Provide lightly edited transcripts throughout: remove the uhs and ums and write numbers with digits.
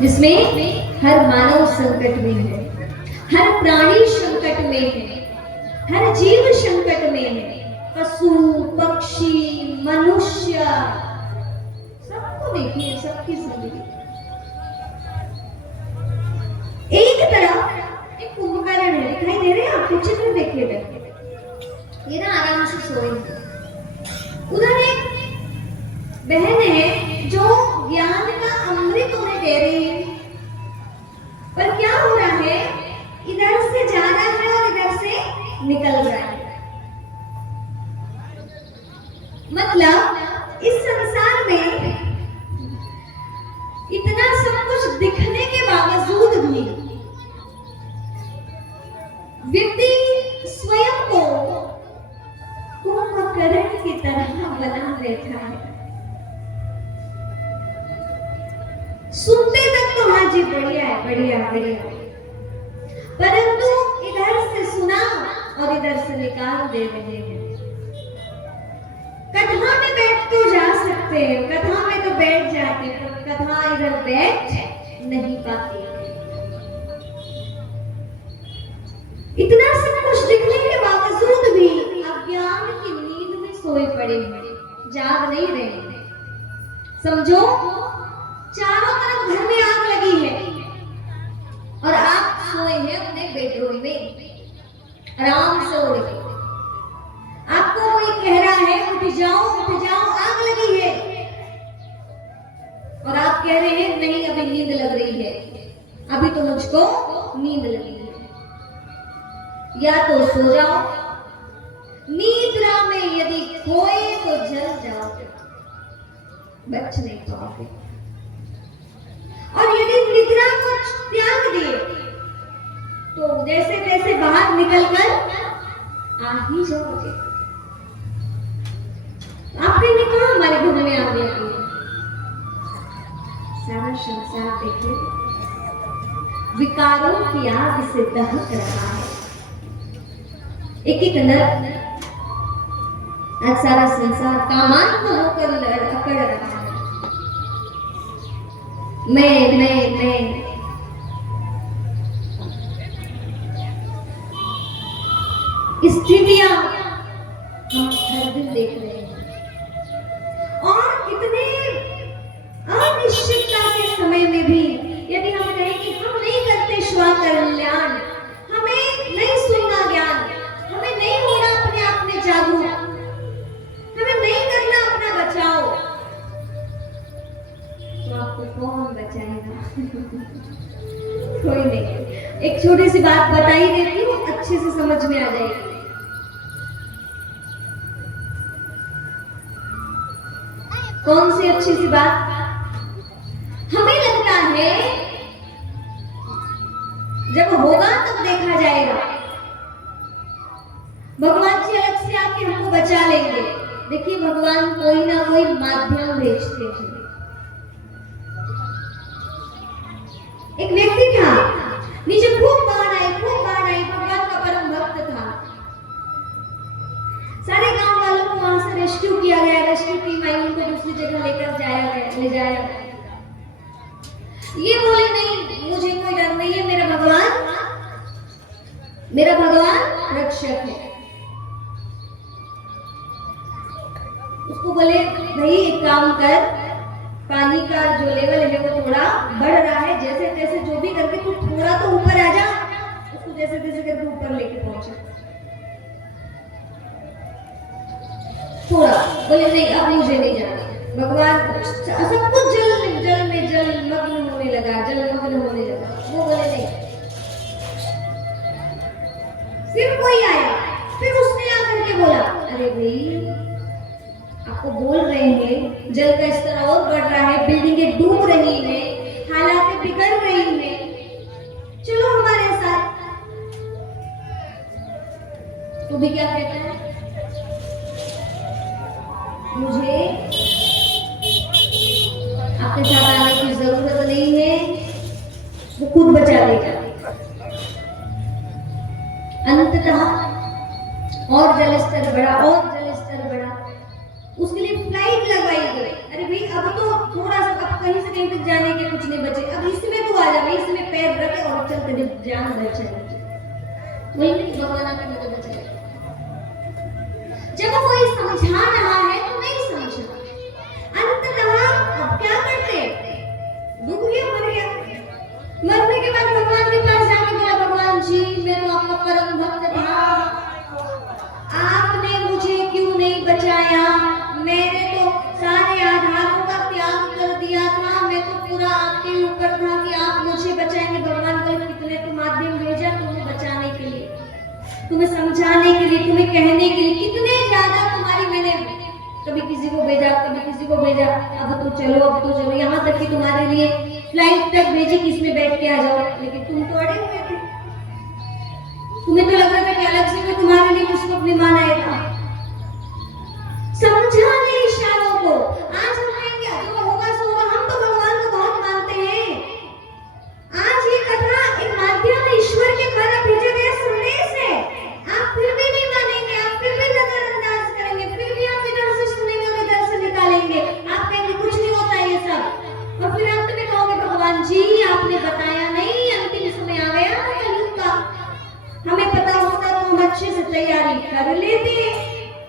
जिसमें हर मानव संकट में है, हर प्राणी संकट में है, हर जीव संकट में है। पशु पक्षी मनुष्य सबको देखिए, सबकी जिंदगी एक तरफ एक कुंभकर्ण है, दिखाई दे रहे हैं आपको? चित्र देखिए, ये ना आराम से सोए, उधर एक बहन है जो ज्ञान का अमृत उन्हें दे रही है। पर क्या हो रहा है, इधर से जा रहा है और इधर से निकल रहा है। मतलब इस संसार में इतना सब कुछ दिखने के बावजूद भी व्यक्ति स्वयं को कुंभकर्ण की तरह बना बैठा है। सुनते तक तो हाँ जी बढ़िया है, बढ़िया बढ़िया, परंतु इधर से सुना और इधर से निकाल दे रहे हैं। कथा में बैठ तो जा सकते हैं, कथा में तो बैठ जाते हैं, पर कथा इधर बैठ नहीं पाती। इतना सब कुछ दिखने के बावजूद भी अज्ञान की नींद में सोए पड़े हैं, जाग नहीं रहे हैं। समझो, चारों तरफ घर में आग लगी है और आप सोए हैं अपने बेडरूम में आराम से उड़ के। आपको कोई कह रहा है उठ जाओ उठ जाओ, आग लगी है, और आप कह रहे हैं नहीं अभी नींद लग रही है, अभी तो मुझको नींद लगी है। या तो सो जाओ, निद्रा में यदि खोए तो जल जाओगे, बच नहीं पाओगे। और यदि निद्रा को त्याग दिए तो जैसे तैसे बाहर निकलकर आ ही जाओगे। आपने नहीं कहा हमारे घर में आ गया, सारा संसार देखिए विकारों की आग से दहक रहा है। एक एक नर आज सारा संसार कामांत होकर अकड़ रहा है। मैं स्थितियां हम हर दिन देख रहे हैं, और इतने अनिश्चितता के समय में भी यदि हम कहें कि हम नहीं करते स्व कल्याण, हमें नहीं सुनना ज्ञान, हमें नहीं होना अपने आप में जागरूक, हमें नहीं करना अपना बचाओ, तो आपको कौन बचाएगा? कोई नहीं। एक छोटी सी बात बता ही देती हूँ, अच्छे से समझ में आ जाएगी। कौन सी अच्छी सी बात? हमें लगता है जब होगा तब देखा जाएगा, भगवान जी अलग से आके हमको बचा लेंगे। देखिए भगवान कोई ना कोई माध्यम भेजते हैं। एक व्यक्ति था, नीचे खूब बाढ़ आई, भगवान का परम भक्त था। सारे गांव वालों को वहां से रेस्क्यू किया गया, रेस्क्यू टीम आई, उनको दूसरी जगह ले जाया गया। ये बोले नहीं मुझे कोई डर नहीं है, मेरा भगवान रक्षक है। उसको बोले भाई एक काम कर, पानी का जो लेवल है वो थोड़ा बढ़ रहा है, जैसे तैसे जो भी करके तू थोड़ा तो ऊपर आ जा। उसको जैसे तैसे करके ऊपर लेके पहुंचे थोड़ा। बोले नहीं अब मुझे नहीं जाना। भगवान सब कुछ जल में मग्न होने लगा, जलमग्न होने लगा। वो बोले नहीं। फिर कोई आया, फिर उसने आकर के बोला अरे भाई आपको बोल रहे हैं जल का स्तर और बढ़ रहा है, बिल्डिंगें डूब रही हैं, हालातें बिगड़ रही हैं, चलो हमारे साथ। तू भी क्या कहता है? मुझे आपके साथ आने की जरूरत नहीं है, वो खुद बचा लेगा। अंततः और जल स्तर बढ़ा, उसके लिए फ्लाइट लगवाई गई। अरे भाई अब तो थोड़ा सा, अब कहीं से कहीं तक जाने के कुछ नहीं बचे, अब इसमें आजा, मैं इसमें पैर रखे और चल तेरी जान बच जाएगी। वही नहीं भगवान आपकी मदद बचाएगा। जब कोई समझा रहा है तो नहीं समझा, अंततः अब क्या करते, डूब गया, मर गया। मरने के बाद भगवान के पास जाके बोला, भगवान जी मैं तो आपका परम भक्त था, आपने मुझे क्यों नहीं बचाया, मैंने तो सारे आधारों का त्याग कर दिया था, मैं तो पूरा आपके ऊपर था कि आप मुझे बचाएंगे। भगवान को कितने तो माध्यम भेजा तुम्हें बचाने के लिए, तुम्हें समझाने के लिए, तुम्हें कहने के लिए, कितने ज्यादा तुम्हारी मैंने कभी किसी को भेजा, कभी किसी को भेजा, अब तो चलो, अब तो चलो, यहाँ तक कि तुम्हारे लिए फ्लाइट तक भेजी कि इसमें बैठ के आ जाओ, लेकिन तुम तो अड़े हुए थे। तुम्हें तो लग रहा था कि अलग से मैं तुम्हारे लिए कुछ तो विमान आएगा। समझा नहीं इशारों को। आज हम कहेंगे जो होगा सो होगा, हम तो भगवान को बहुत मानते हैं। आज ये कथा एक माध्यम ईश्वर के द्वारा भेजे गए संदेश है, आप फिर भी नहीं मानेंगे, आप फिर भी नजरअंदाज करेंगे, फिर भी आप इधर से सुनेंगे और इधर से निकालेंगे, आप कहेंगे कुछ नहीं होता ये सब, और फिर अंत में कहोगे भगवान जी आपने बताया नहीं, अंतिम समय आ गया कलयुग का, हमें पता होता तो हम अच्छे से तैयारी कर लेते।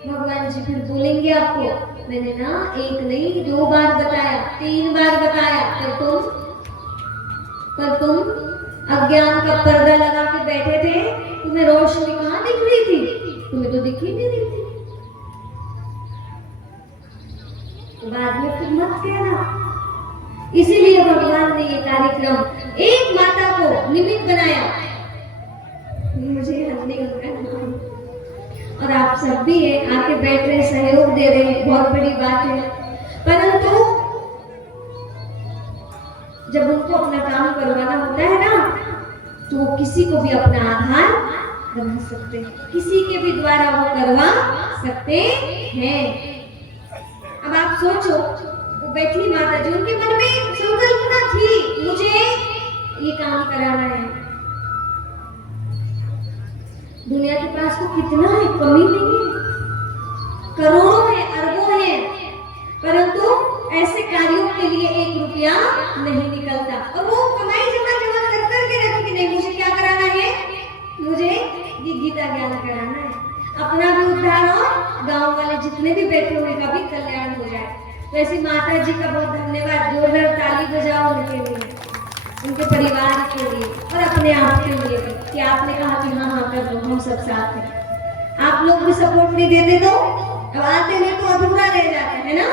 भगवान जी फिर बोलेंगे आपको, मैंने ना एक नहीं 2 बार बताया, 3 बार बताया, पर तुम अज्ञान का पर्दा लगा के बैठे थे, तुम्हें रोशनी कहाँ दिख रही थी, तुम्हें तो दिख ही नहीं रही थी। बाद में फिर मत कहना। इसीलिए भगवान ने ये कार्यक्रम एक माता को निमित्त बनाया, मुझे हंसने का, और आप सब भी है आके बैठ रहे, सहयोग दे रहे हैं, बहुत बड़ी बात है। परंतु जब उनको अपना काम करवाना होता है ना, तो वो किसी को भी अपना आधार बना सकते हैं, किसी के भी द्वारा वो करवा सकते हैं। अब आप सोचो, वो बैठी माता जी, उनके मन में संकल्पना थी मुझे ये काम कराना है। दुनिया के पास तो कितना है, कमी नहीं है, करोड़ों है, अरबों है, परंतु ऐसे कार्यों के लिए 1 रुपया नहीं निकलता, और वो कमाई जमा कर करके रखी कि नहीं मुझे क्या कराना है, मुझे ये गीता ज्ञान कराना है, अपना भी उद्धार और गांव वाले जितने भी बैठे हुए का भी कल्याण हो जाए। तो ऐसी माता जी का बहुत धन्यवाद, जोरदार ताली बजाओ उनके लिए, उनके परिवार के लिए और अपने आप के लिए भी, कि आपने कहा कि हाँ हाँ कर दो, हम सब साथ हैं। आप लोग भी सपोर्ट नहीं देते तो अब आते नहीं तो अधूरा रह जाता है ना।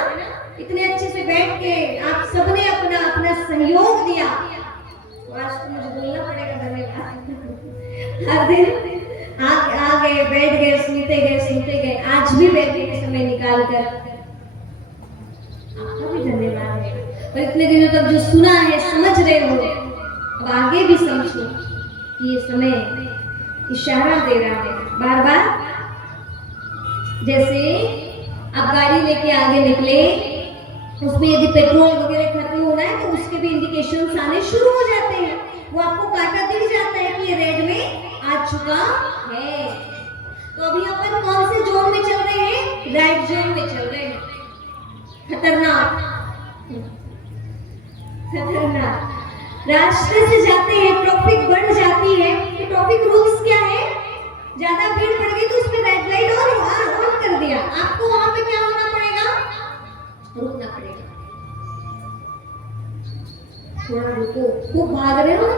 इतने अच्छे से बैठ के आप सबने अपना अपना सहयोग दिया, तो आज तो मुझे बोलना पड़ेगा धन्यवाद। हर दिन आ गए, बैठ गए, सुनते गए, आज भी बैठने के समय निकाल कर आपका भी धन्यवाद है। और इतने दिनों तक जो सुना है, समझ रहे हो, अब आगे भी समझो कि ये समय इशारा दे रहा है बार बार। जैसे आप गाड़ी लेके आगे निकले, उसमें यदि पेट्रोल वगैरह खत्म हो रहा है तो उसके भी इंडिकेशंस आने शुरू हो जाते हैं, वो आपको कांटा दिख जाता है कि ये रेड में आ चुका है। तो अभी अपन कौन से जोन में चल रहे हैं, राइट जोन में चल रहे हैं। खतरनाक रास्ते से जाते हैं, ट्रैफिक बढ़ जाती है, तो ट्रैफिक रूल्स क्या है, ज्यादा भीड़ पड़ गई तो उसमें रेड लाइट ऑन कर दिया, आपको वहां पे क्या होना पड़ेगा, रुकना पड़ेगा। थोड़ा रुको, खूब भाग रहे हो,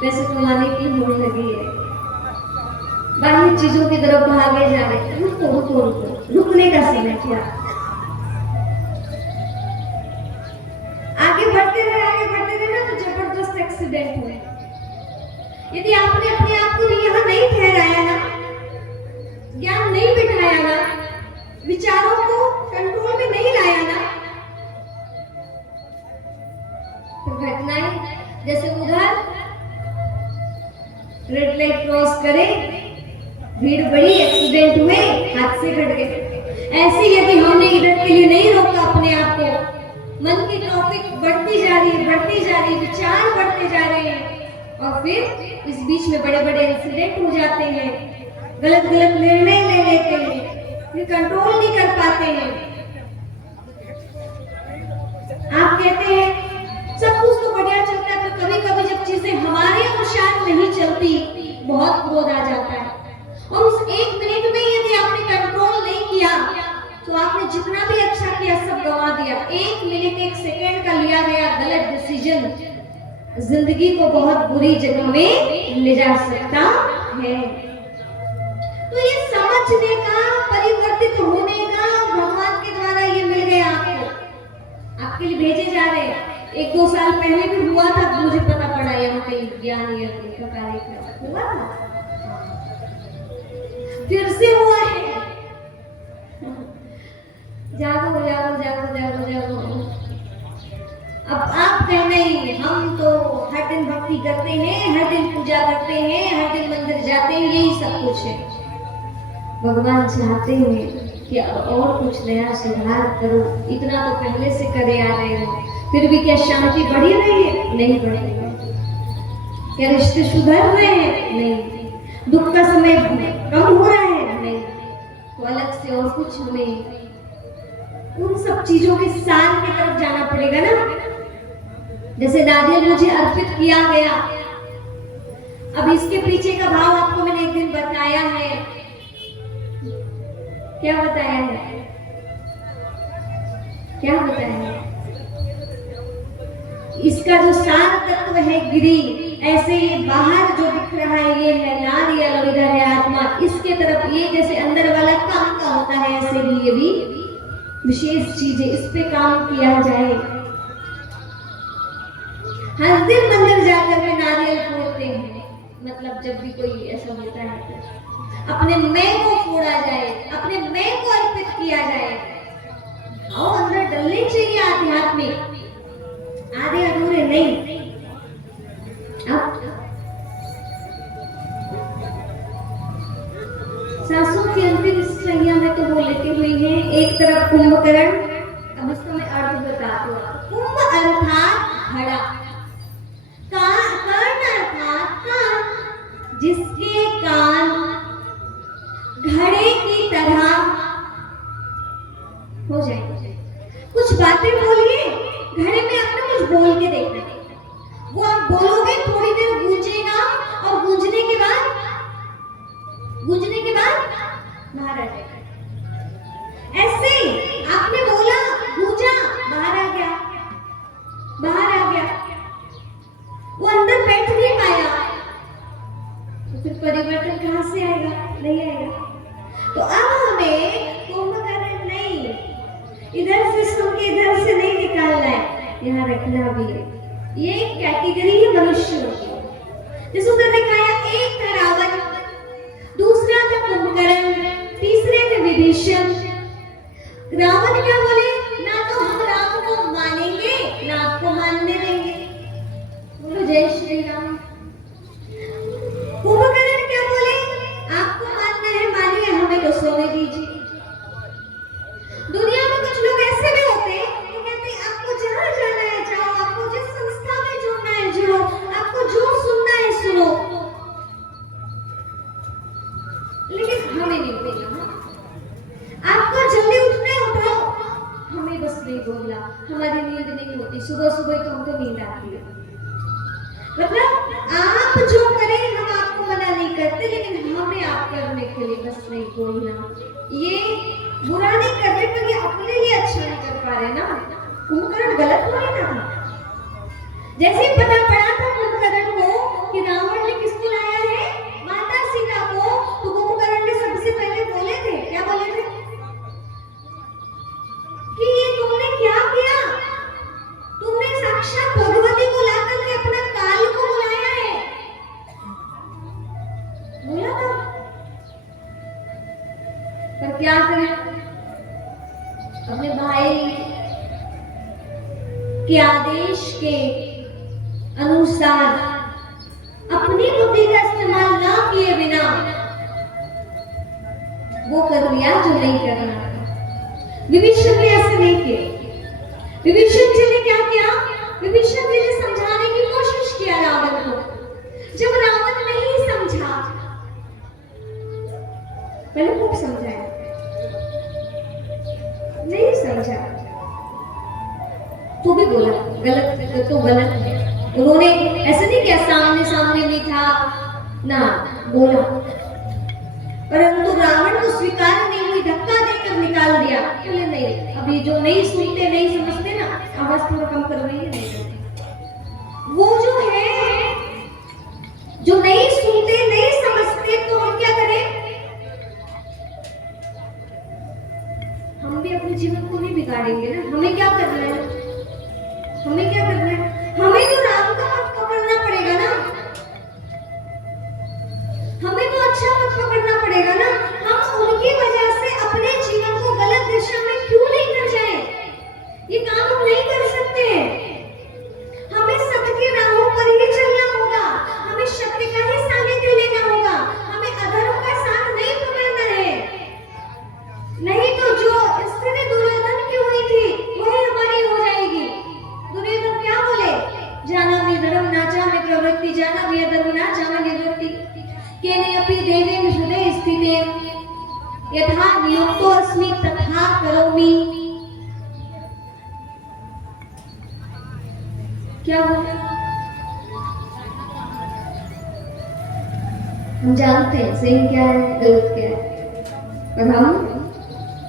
पैसे कमाने की होड़ लगी है, बाहरी चीजों की तरफ भागे जा रहे हैं, रुको, रुकने का समय क्या, आगे बढ़ते रहे ना तो जबरदस्त एक्सीडेंट हुए। यदि आपने अपने आप को यहाँ नहीं ठहराया ना, ज्ञान नहीं बिठाया ना, विचारों को कंट्रोल में नहीं लाया ना, तो घटनाएं जैसे उधर रेड लाइट क्रॉस करे, भीड़ बढ़ी, एक्सीडेंट हुए, हादसे घट गए। ऐसे यदि हमने इधर के लिए नहीं रोका अपने आप को, मन की ट्रैफिक बढ़ती जा रही है, विचार बढ़ते जा रहे हैं, और फिर इस बीच में बड़े बड़े इंसिडेंट हो जाते हैं, गलत निर्णय ले लेते हैं, फिर कंट्रोल नहीं कर पाते हैं। आप कहते हैं बहुत क्रोध आ जाता है। और उस 1 मिनट में यदि आपने कंट्रोल नहीं किया तो आपने जितना भी अच्छा किया सब गंवा दिया। 1 मिनट 1 सेकंड का लिया गया गलत डिसीजन जिंदगी को बहुत बुरी जगह में ले जा सकता है। तो ये समझने का, परिवर्तित होने का भगवान के द्वारा ये मिल गया आपको, आपके लिए भेजे जा रहे हैं। 1-2 साल पहले भी हुआ था, मुझे पता पड़ा यहाँ पे ज्ञान यज्ञ का कार्यक्रम हुआ था, फिर से हुआ है। जागो जागो जागो जागो जागो। अब आप कहना ही, हम तो हर दिन भक्ति करते हैं, हर दिन पूजा करते हैं, हर दिन मंदिर जाते हैं, यही सब कुछ है। भगवान चाहते हैं कि अब और कुछ नया सुधार करो। इतना तो पहले से करे आ रहे हो, फिर भी क्या शांति बढ़ी रही है? नहीं बढ़ रही है। क्या रिश्ते सुधर रहे हैं? नहीं। दुख का समय कम हो रहा है? नहीं। तो अलग से और कुछ हमें उन सब चीजों के सार की तरफ जाना पड़ेगा ना। जैसे नारियल मुझे अर्पित किया गया, अब इसके पीछे का भाव आपको मैंने एक दिन बताया है। क्या बताया है? क्या बताया है? इसका जो सार तत्व है गिरी, ऐसे ये बाहर जो दिख रहा है ये है नारियल और इधर है आत्मा। इसके तरफ ये जैसे अंदर वाला काम का होता है, ऐसे ही ये भी विशेष चीजें, इस पे काम किया जाए। हर दिन मंदिर जाकर के नारियल फोड़ते हैं, मतलब जब भी कोई ऐसा होता है तो अपने मैं को फोड़ा जाए, अपने मैं को अर्पित किया जाए। और अंदर डलने चाहिए आध्यात्मिक, आधे अधूरे नहीं। अब सासों की अंतिम संज्ञा में तो वो लेती हुई है। एक तरफ कुंभकर्ण, अब इसका मैं अर्थ बता दूं। कुंभ अर्थात घड़ा, कर्ण अर्थात कान, जिसके कान घड़े की तरह हो जाए। कुछ बातें बोलिए, घड़े में आपने कुछ बोल के देखना, वो आप बोलोगे थोड़ी देर गूंजेगा और गूंजने के बाद बाहर आ जाएगा। ऐसे आपने बोला, गूंजा, बाहर आ गया, वो अंदर बैठ नहीं पाया, तो फिर परिवर्तन कहां से आएगा? नहीं आएगा। तो अब हमें कुंभकर्ण नहीं, इधर से सुन के इधर से नहीं निकालना है, यहाँ रखना भी है। ये कैटेगरी है मनुष्यों की। जैसे उधर दिखाया, एक था रावण, दूसरा था कुंभकर्ण, तीसरे थे विभीषण। रावण क्या बोले? ना तो हम राम को मानेंगे ना आपको मानने देंगे। बोलो जय श्री राम। कुंभकर्ण क्या बोले? आपको मानना है मानिए, हमें तो सोने दीजिए। दुनिया में कुछ लोग ऐसे भी होते हैं कि कहते हैं आपको जहां जाना है जाओ, आपको जिस संस्था में जुड़ना है जुड़ो, आपको जो सुनना है सुनो, लेकिन हमें नहीं बोलना। आपको जल्दी उठना है उठो, हमें बस नहीं बोलना। हमारी नींद नहीं होती, सुबह सुबह तो हमको नींद आती है। मतलब आप जो करें हम आपको मना नहीं करते, लेकिन हमें आप करने के लिए बस नहीं बोलना। ये बुरा नहीं कर रहे, क्योंकि अपने लिए अच्छा नहीं कर पा रहे ना। कुंभकर्ण गलत हो रहा था। जैसे ही पता पड़ा था कुंभकर्ण को कि रावण ने किसको लाया है, माता सीता को, तो कुंभकर्ण ने सबसे पहले बोले थे, क्या बोले थे कि ये तुमने क्या किया? तुमने साक्षात भगवती को लाकर के अपना काल को बुलाया है, बोला था। पर क्या करें, अपने भाई के आदेश के अनुसार अपनी बुद्धि का इस्तेमाल ना किए बिना वो कर लिया जो नहीं करना था। विभीषण ने ऐसे नहीं किया। विभीषण जी ने क्या किया? विभीषण जी ने समझाने की कोशिश किया रावण को। जब रावण नहीं समझा, पहले खूब समझाया, नहीं समझा तो भी बोला गलत तो गलत है। उन्होंने ऐसे नहीं किया, सामने सामने नहीं था, ना बोला, परंतु रावण को स्वीकार नहीं हुई, धक्का देकर निकाल दिया। बोले नहीं, अभी जो नहीं सुनते नहीं समझते ना, आवाज थोड़ा कम कर रही है। वो जो है, जो नहीं सुनते नहीं समझते, तो हम क्या करें? हम भी अपने जीवन को नहीं बिगाड़ेंगे ना। हमें क्या करना है? हमें क्या करना है? हमें तो राम का पथ पकड़ना पड़ेगा ना। हमें तो अच्छा पथ पकड़ना पड़ेगा ना। हम उनकी वजह से अपने जीवन को गलत दिशा में क्यों नहीं कर जाए? ये काम हम नहीं कर सकते। हमें सत्य की राहों पर ही चलना होगा। हमें सत्य का ही सानिध्य लेना होगा। हमें अधर्म का साथ नहीं पकड़ना है। नहीं तो जो स्थिति दुर्योधन की हुई थी वही हमारी हो जाएगी। दुर्योधन क्या बोले? जाना भी धर्म नाचा में प्रवृत्ति, जाना भी अधर्म नाचा में निवृत्ति, केने अपि देवेन हृदय स्थिते, यथा नियुक्तो अस्मि तथा करोमि। क्या बोले? हम जानते हैं सही क्या है, गलत क्या है, पर हम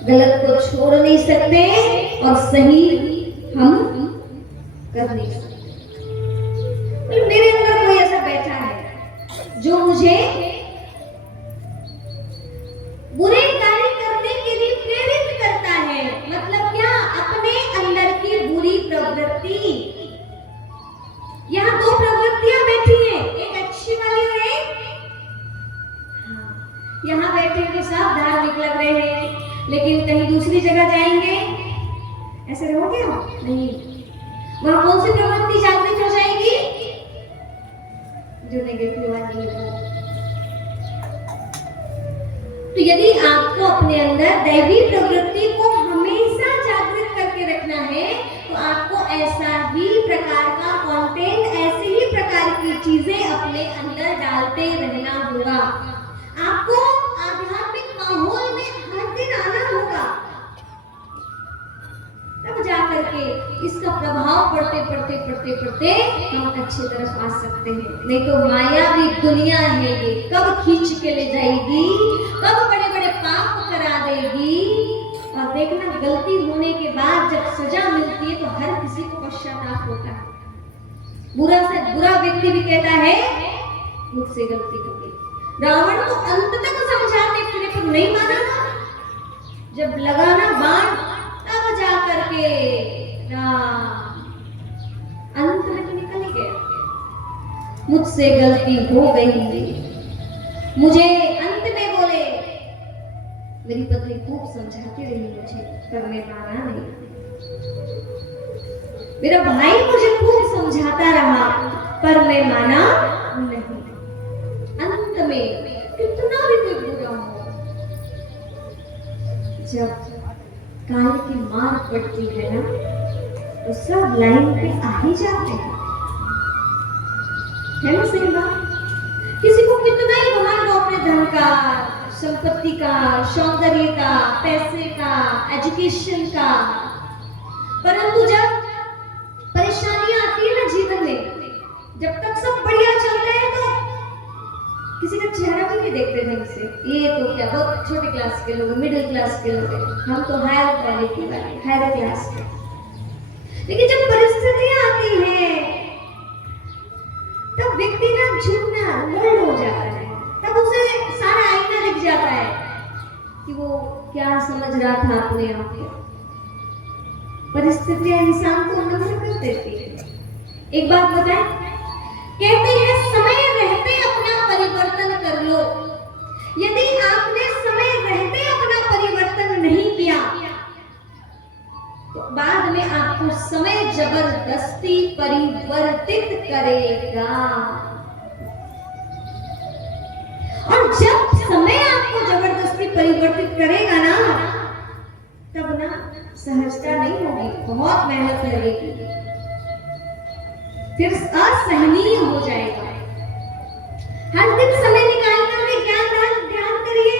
गलत को छोड़ नहीं सकते और सही हम कर नहीं सकते। मेरे अंदर कोई ऐसा बैठा है जो मुझे बुरे कार्य करने के लिए प्रेरित करता है। मतलब क्या? अपने अंदर की बुरी प्रवृत्ति। यहाँ दो प्रवृत्तियां बैठी हैं, एक अच्छी वाली और एक, यहाँ बैठे तो सब धार्मिक लग रहे हैं, लेकिन कहीं दूसरी जगह जाएंगे ऐसे रहोगे हम? नहीं। वहां कौन सी प्रवृत्ति जागृत हो जाएगी? जो नेगेटिव वाली है। तो यदि आपको अपने अंदर दैवी प्रवृत्ति को हमेशा जागृत करके रखना है, तो आपको ऐसा ही प्रकार का कंटेंट, ऐसे ही प्रकार की चीजें अपने अंदर डालते रहना होगा। आपको आध्यात्मिक माहौल में हर दिन आना होगा, तब जाकर के इसका प्रभाव पड़ते पड़ते पड़ते पड़ते हम अच्छी तरफ आ सकते हैं। नहीं तो मायावी दुनिया है ये, कब खींच के ले जाएगी, कब बड़े बड़े पाप करा देगी। और देखना, गलती होने के बाद जब सजा मिलती है तो हर किसी को पश्चाताप होता है। बुरा से बुरा व्यक्ति भी कहता है मुझसे गलती हो गई। रावण को अंत तक समझाते फिरे पर नहीं माना ना। जब लगाना बाण तब जा करके अंत में तो निकल ही गया, मुझसे गलती हो गई। मुझे अंत में बोले, मेरी पत्नी खूब समझाती रही मुझे, पर मैं माना नहीं। मेरा भाई मुझे खूब समझाता रहा, पर मैं माना नहीं। अंत में कितना भी कोई बुरा हो, जब काल की मार पड़ती है ना, तो सब लाइन पे आ ही जाते हैं। है ना सही बात? किसी को कितना ही घमंड हो अपने धन का, संपत्ति का, सौंदर्य का, पैसे का, एजुकेशन का, परंतु जब परेशानियां आती है ना जीवन में, जब तक सब बढ़िया चलता है तो किसी का चेहरा भी नहीं देखते ढंग से। ये तो क्या बहुत छोटे क्लास के लोग, मिडिल क्लास के लोग, हम तो हायर क्वालिटी वाले, हायर क्लास के। लेकिन जब परिस्थितियां आती हैं तब व्यक्ति ना झुकना लड़ हो जाता है, तब उसे सारा आईना दिख जाता है कि वो क्या समझ रहा था अपने आप को। परिस्थितियां इंसान को नम्र कर देती है। एक बात बताएं, कहते हैं समय रहते अपना परिवर्तन कर लो। यदि आपने समय रहते अपना परिवर्तन नहीं किया तो बाद में आपको समय जबरदस्ती परिवर्तित करेगा। और जब समय आपको जबरदस्ती परिवर्तित करेगा ना, तब ना सहजता नहीं होगी, बहुत मेहनत लगेगी, फिर असहनीय हो जाएगा। हर दिन समय निकाल कर ध्यान करिए।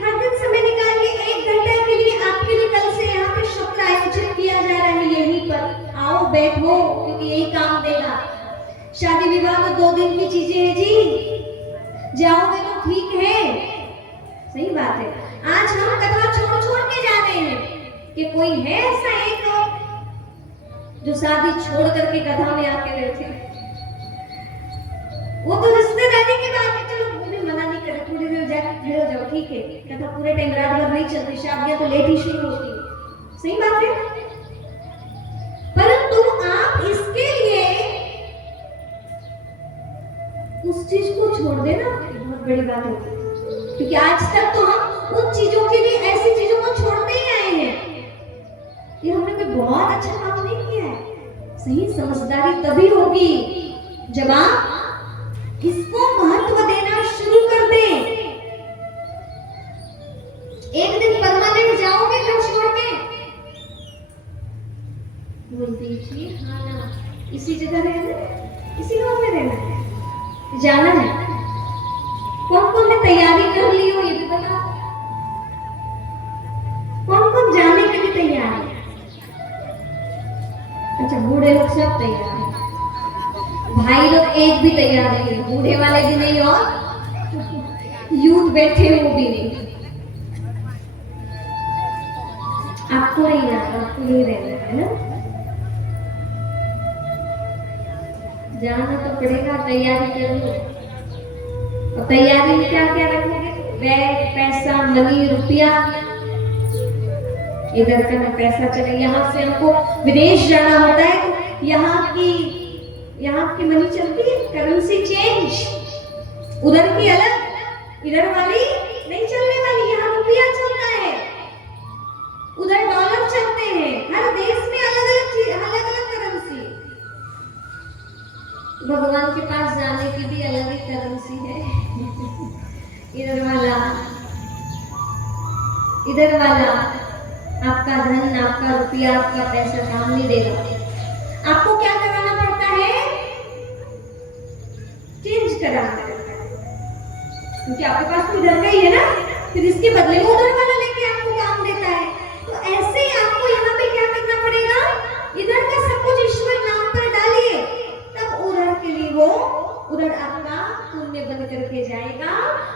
हर दिन समय निकालिए, 1 घंटा के लिए आपके लिए कल से यहाँ पे सत्र आयोजित किया जा रहा है, यहीं पर आओ बैठो, क्योंकि यही काम देगा। शादी विवाह में 2 दिन की चीजें हैं जी, जाओगे तो ठीक है, सही बात है। आज हम कथा छोड़ छोड़ के जा रहे हैं कि कोई है ऐसा एक जो शादी छोड़ करके कथा में आके बैठे। वो तो रिश्तेदारी की बात है, चलो वो भी मना नहीं करे, थोड़ी देर जाके खड़े हो जाओ, ठीक है। कथा पूरे टाइम रात भर नहीं चलती, शादियां तो लेट ही शुरू होती है, सही बात है। परंतु आप इसके लिए उस चीज को छोड़ देना बहुत बड़ी बात होती है, क्योंकि आज तक तो हम उन चीजों के लिए ऐसी चीजों को छोड़ते ही आए हैं। ये हमने कोई बहुत अच्छा काम नहीं किया है। सही समझदारी तभी होगी जब आप इसको महत्व देना शुरू कर दें। एक दिन परमानेंट जाओगे घर छोड़ के, बोलती थी हाँ ना, इसी जगह रहना, इसी गांव में रहना है, जाना है। कौन कौन ने तैयारी कर ली हो ये भी बताओ, कौन कौन जाने के लिए तैयार है? अच्छा, बूढ़े लोग सब तैयार हैं, भाई लोग एक भी तैयार नहीं है, बूढ़े वाले भी नहीं और यूथ बैठे वो भी नहीं। आपको नहीं जाना, आपको नहीं रहना है ना, जाना तो पड़ेगा, तैयारी कर लो। और तैयारी में क्या क्या रखोगे? बैग, पैसा, मनी, रुपया। इधर का ना पैसा चले, यहाँ से हमको विदेश जाना होता है तो यहाँ की मनी चलती है, करेंसी चेंज, उधर की अलग, इधर वाली नहीं चलने वाली। यहाँ रुपया चलता है, उधर डॉलर चलते हैं। हर देश में अलग अलग चीज, अलग अलग करेंसी। भगवान के पास जाने की भी अलग ही करेंसी है। इधर वाला आपका धन, आपका रुपया, आपका पैसा काम नहीं देगा। आपको क्या कराना पड़ता है? चेंज कराना पड़ता है, क्योंकि आपके पास तो इधर का ही है ना, फिर इसके बदले में उधर वाला लेके आपको काम देता है। तो ऐसे ही आपको यहाँ पे क्या करना पड़ेगा? इधर का सब कुछ ईश्वर नाम पर डालिए, तब उधर के लिए वो उधर आपका पुण्य बन करके जाएगा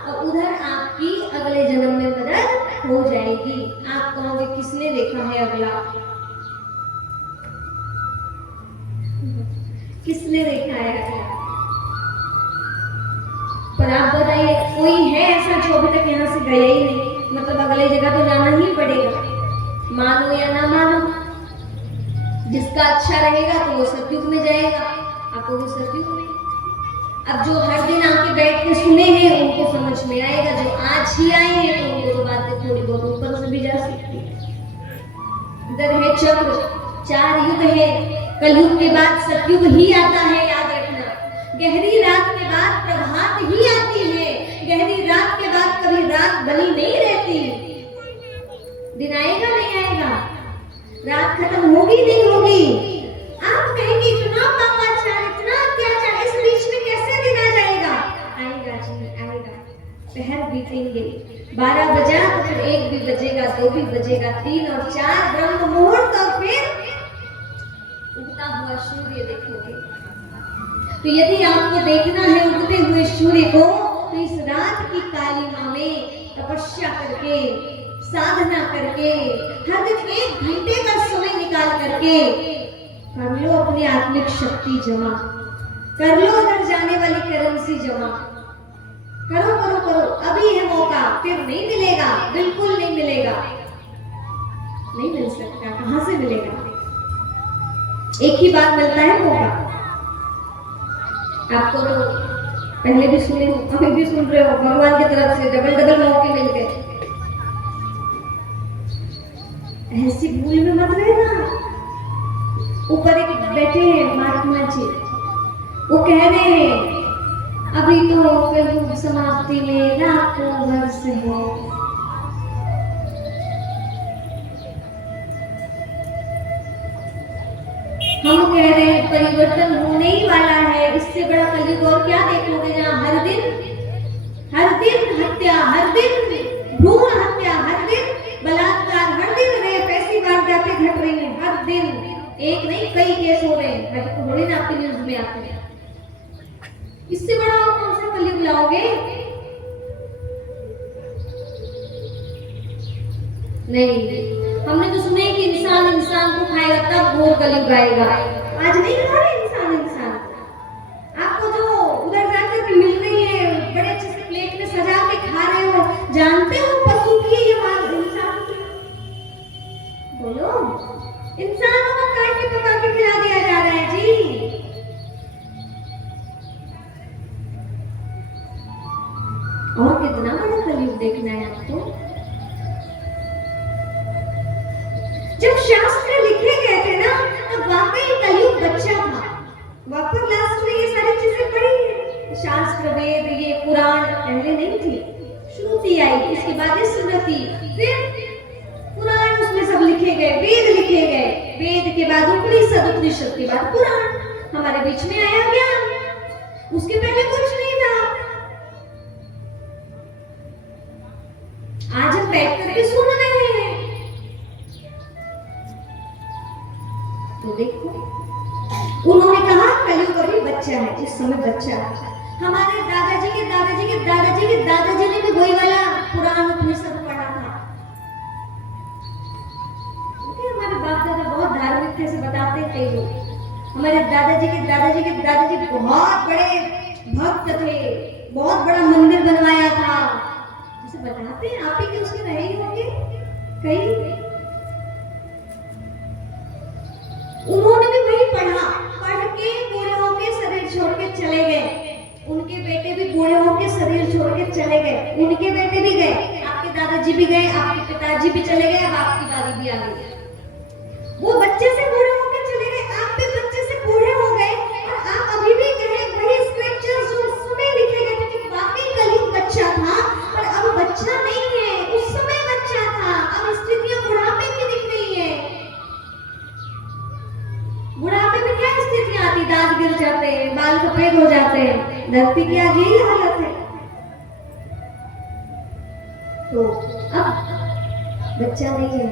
और उधर आपकी अगले जन्म में मदद हो जाएगी। आप कहोगे किसने देखा है अगला? किसने देखा है अगला? पर आप बताइए, कोई है ऐसा जो अभी तक यहाँ से गया ही नहीं? मतलब अगले जगह तो जाना ही पड़ेगा, मानो या ना मानो। जिसका अच्छा रहेगा तो वो सतयुग में जाएगा, आपको वो सतयुग में। अब जो हर दिन आके बैठ के सुने हैं उनको समझ में आएगा, जो आज ही आए हैं तो उनको तो बातें थोड़ी बहुत ऊपर से भी जा सकती है। इधर है चक्र, 4 युग है, कलयुग के बाद सतयुग ही आता है, याद रखना। गहरी रात के बाद प्रभात ही आती है, गहरी रात के बाद कभी रात बनी नहीं रहती। दिन आएगा नहीं आएगा, रात खत्म होगी नहीं होगी। आप कहेंगे इतना पापाचार, इतना अत्याचार, इस बीच में कैसे दिन आ जाएगा? आएगा जी आएगा। पहर बीतेंगे, 12 बजा तो फिर 1 भी बजेगा, 2 भी बजेगा, 3 और 4 ब्रह्म मुहूर्त, और फिर उगता हुआ सूर्य देखोगे। तो यदि आपको देखना है उगते हुए सूर्य को, तो इस रात की कालिमा में तपस्या करके, साधना करके, हर दिन 1 घंटे का समय निकाल करके कर लो अपनी आत्मिक शक्ति जमा, कर लो उधर जाने वाली करेंसी जमा। करो करो करो, अभी है मौका, फिर नहीं मिलेगा, बिल्कुल नहीं मिलेगा, नहीं मिल सकता। कहां से मिलेगा? एक ही बार मिलता है मौका। आपको तो पहले भी सुने हो, अभी भी सुन रहे हो, भगवान की तरफ से डबल मौके मिल गए। ऐसी भूल में मत रहना। ऊपर एक बैठे हैं महात्मा जी, वो कह रहे हैं अभी तो कलयुग समाप्ति में लाखों वर्ष है। हम कह रहे हैं परिवर्तन होने ही वाला है, इससे बड़ा कलयुग और क्या देखोगे, जहाँ हर दिन हत्या, हर दिन भ्रूण हत्या, हर दिन बलात्कार, हर दिन रेप, ऐसी वारदातें घट रही हैं, हर दिन एक नहीं कई केस हो रहे हैं, थोड़ी ना आपके न्यूज में आते हैं। इससे बड़ा और कौन सा कलयुग लाओगे? नहीं, हमने तो सुना है कि इंसान इंसान को खाएगा तब घोर कलयुग आएगा। आज नहीं खा रहे इंसान इंसान को। आपको जो उधर जाकर के मिल रही है बड़े अच्छे से प्लेट में सजा के खा रहे हो, जानते हो पशु की ये बात इंसान की? बोलो, इंसानों को काट के पका के खिला दिया जा रहा है जी। और कितना बड़ा कलयुग देखना है आपको। जब शास्त्र लिखे गए थे ना, तब वाकई कलयुग बच्चा था। वापस लास्ट में ये सारी चीजें पढ़ी है, शास्त्र वेद ये पुराण पहले नहीं थी, श्रुति आई, इसके बाद ये स्मृति, फिर पुराण, उसमें सब लिखे गए, वेद लिखे गए, वेद के बाद उपनिषद, उपनिषद के बाद पुराण, हमारे बीच में आया ज्ञान। उसके पहले कुछ नहीं था। आज हम बैठ करके सुन रहे हैं। तो देखो, उन्होंने कहा कलयुग अभी बच्चा है, इस समय बच्चा है। हमारे दादाजी के दादाजी के दादाजी के दादाजी ने भी वही वाला पुराण उपनिषद पढ़ा था। हमारे बाप दादा बहुत धार्मिक थे, से बताते थे लोग। हमारे दादाजी के दादाजी के दादाजी बहुत बड़े भक्त थे, बहुत बड़ा मंदिर बनवाया था, जैसे बताते हैं। आप ही के उसके रहे ही होंगे कई। उन्होंने भी वही पढ़ा, पढ़ के बूढ़े होके शरीर छोड़ के चले गए। उनके बेटे भी बूढ़े होके शरीर छोड़ के चले गए, उनके बेटे भी गए, आपके दादाजी भी गए, आपके पिताजी भी चले गए, अब आपकी बारी भी आ गई। वो बच्चे से बूढ़े होके चले गए, आप भी बच्चे से बूढ़े हो गए, और आप अभी भी कहे वही स्क्रिप्चर्स जो उस समय लिखे गए थे कि वाकई कलयुग बच्चा था, और अब बच्चा नहीं है, उस समय बच्चा था। अब स्थितियां बुढ़ापे की दिख रही है। बुढ़ापे में क्या स्थितियां आती, दांत गिर जाते हैं, बाल सफेद हो जाते हैं, धरती की आज यही हालत है। तो अब बच्चा नहीं है,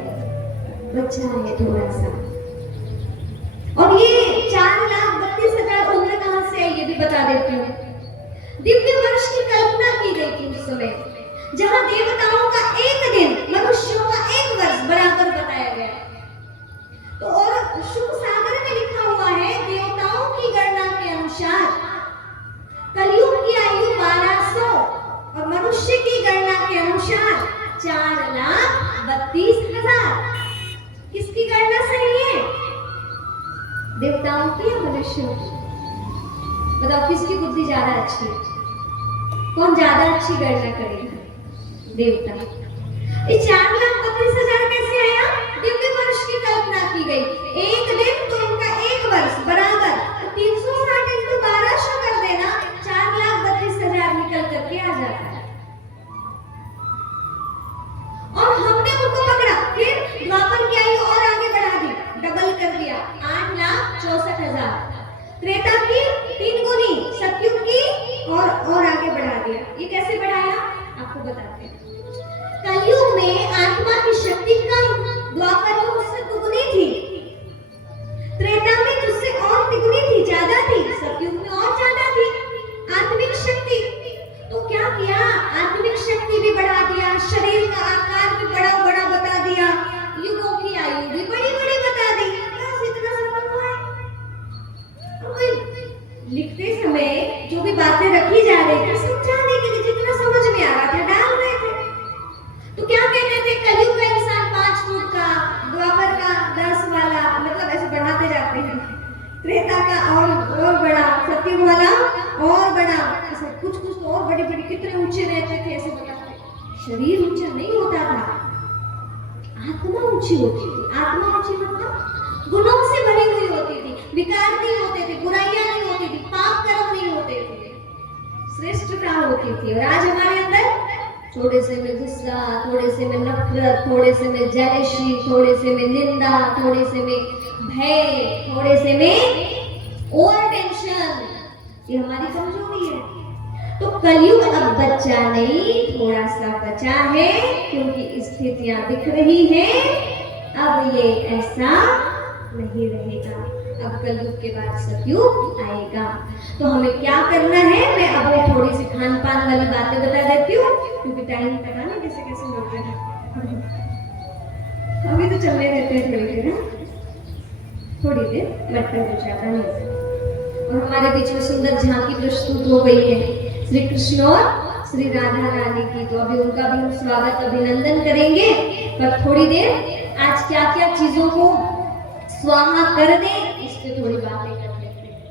बच्चा है थोड़ा सा। और ये 4,32,000 उम्र कहां से है ये भी बता देती हूँ। दिव्य वर्ष की कल्पना की गई थी उस समय, जहां देवताओं का एक दिन मनुष्यों का एक वर्ष बराबर बताया गया। तो और शुभ सागर में लिखा हुआ है, देवताओं की गणना के अनुसार कलयुग की आयु 1200 और मनुष्य की गणना के अनुसार 4,32,000। किसकी गणना सही है, देवताओं की या मनुष्यों की? बताओ किसकी बुद्धि ज्यादा अच्छी है, कौन ज्यादा अच्छी गणना करेगा? देवता। ये 4,32,000 कैसे आया? दिव्य वर्ष की कल्पना की गई। एक दिन तो उनका एक वर्ष बराबर 360 into 1200 कर देना, 4,32,000 निकल करके आ जाता है। और हमने उनको पकड़ा, फिर द्वापर की आयु और आगे बढ़ा दी, डबल कर दिया, 8,64,000। त्रेता की 3 गुनी, सतयुग की और आगे बढ़ा दिया। ये कैसे बढ़ाया आपको बताते हैं। कलयुग में आत्मा की शक्ति कम, द्वापर में उससे दुगुनी थी, त्रेता में उससे और तिगुनी थी, ज्यादा थी, सतयुग में और ज्यादा थी आत्मिक शक्ति। तो क्या किया, आत्मिक शक्ति भी बढ़ा दिया, शरीर का आकार भी बड़ा बड़ा बता दिया, युगों की आयु भी बड़ी बड़ी बता दी। बस इतना संभव हुआ है। लिखते समय जो भी बातें रखी जा रही थी समझाने के लिए, जितना समझ में आ रहा था डाल रहे थे। तो क्या कहते थे, कलयुग का इंसान 5 फुट का, द्वापर का 10 वाला, मतलब ऐसे बढ़ाते जाते हैं, त्रेता का और बड़ा, सतयुग वाला और बड़ा, ऐसे कुछ तो और बड़ी बड़ी, कितने ऊंचे रहते थे ऐसे बताते। शरीर ऊंचा नहीं होता था, आत्मा ऊंची होती थी। आत्मा ऊंची मतलब गुणों से भरी हुई होती थी, विकार नहीं होते थे, बुराइयां नहीं होती थी, पाप कर्म नहीं होते थे, श्रेष्ठता होती थी। और आज हमारे अंदर थोड़े से में गुस्सा, थोड़े से में नफरत, थोड़े से में जेलसी, थोड़े से में निंदा, थोड़े से में भय, थोड़े से में ओवर टेंशन, ये हमारी कमजोरी है। तो कलयुग अब बच्चा नहीं, थोड़ा सा बचा है, क्योंकि स्थितियां दिख रही हैं। अब ये ऐसा नहीं रहेगा, अब कलयुग के बाद सतयुग आएगा। तो हमें क्या करना है, मैं अब थोड़ी सी खान पान वाली बातें बता देती हूँ, क्योंकि टाइम पता नहीं कैसे कैसे लग रहे हैं। अभी तो चलने देते हैं थोड़ी देर, थोड़ी देर मटन हो जाता है। और हमारे बीच में सुंदर झांकी प्रस्तुत हो गई है श्री कृष्ण और श्री राधा रानी की, तो अभी उनका भी हम स्वागत अभिनंदन करेंगे। पर थोड़ी देर आज क्या क्या चीजों को स्वाहा कर दे इस पे थोड़ी बातें कर लेते हैं।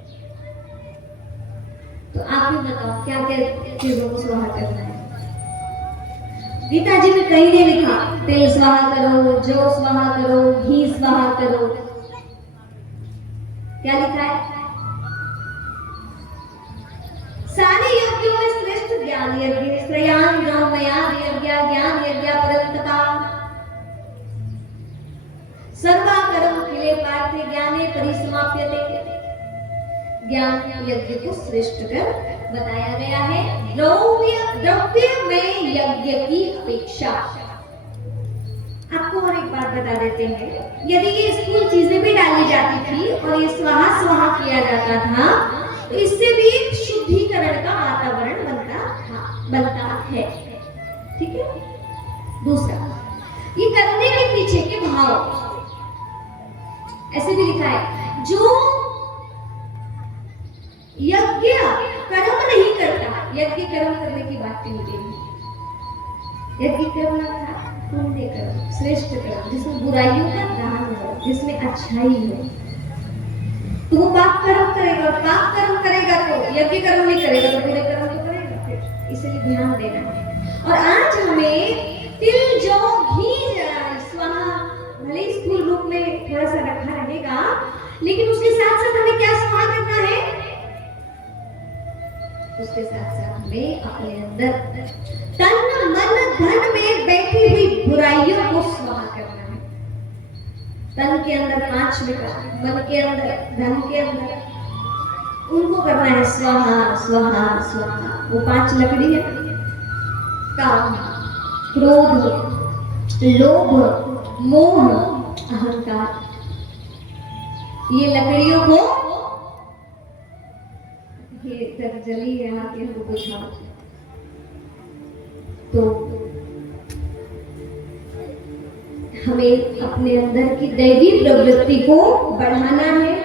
तो आप ही बताओ क्या क्या चीजों को स्वाहा करना है। गीता जी में कहीं नहीं लिखा तेल स्वाहा करो, जौ स्वाहा करो, घी स्वाहा करो। क्या लिखा है? सारे यज्ञों में श्रेष्ठ ज्ञान यज्ञ, श्रेयान ब्रह्मयान यज्ञ, ज्ञान यज्ञ परंतपा सर्वा कर्म किले पार्थे ज्ञाने परिसमाप्यते। ज्ञान यज्ञ को श्रेष्ठ कर बताया गया है द्रव्य में यज्ञ की अपेक्षा। आपको और एक बात बता देते हैं, यदि ये स्थूल चीजें भी डाली जाती थी और ये स्वाहा स्वाहा किया जाता था तो इससे भी एक शुद्धिकरण का वातावरण बनता है। ठीक है। दूसरा, ये करने के पीछे के भाव ऐसे भी लिखा है, जो यज्ञ कर्म नहीं करता, यज्ञ कर्म करने की बात नहीं होती। यज्ञ कर्म था पुण्य कर्म, श्रेष्ठ कर्म, जिसमें बुराइयों का दान हो, जिसमें अच्छाई हो, तो वो पाप कर्म करेगा। पाप कर्म करेगा तो यज्ञ कर्म नहीं करेगा तो बुरे कर्म तो करेगा फिर। इसलिए ध्यान देना है। और आज हमें तिल जौ घी स्वाहा भले स्थूल रूप में थोड़ा सा रखा रहेगा, लेकिन उसके साथ साथ हमें क्या स्वाहा करना है? उसके साथ साथ हमें अपने अंदर तन मन धन में बैठी हुई बुराइयों को स्वाहा करना है। तन के अंदर 5 विकार, मन के अंदर, धन के अंदर, उनको करना है स्वाहा स्वाहा स्वाहा। वो 5 लकड़ी है, काम, क्रोध, लोभ, मोह, अहंकार। ये लकड़ियों को ये तक जली है आके हमको बुझा। तो हमें अपने अंदर की दैवी प्रवृत्ति को बढ़ाना है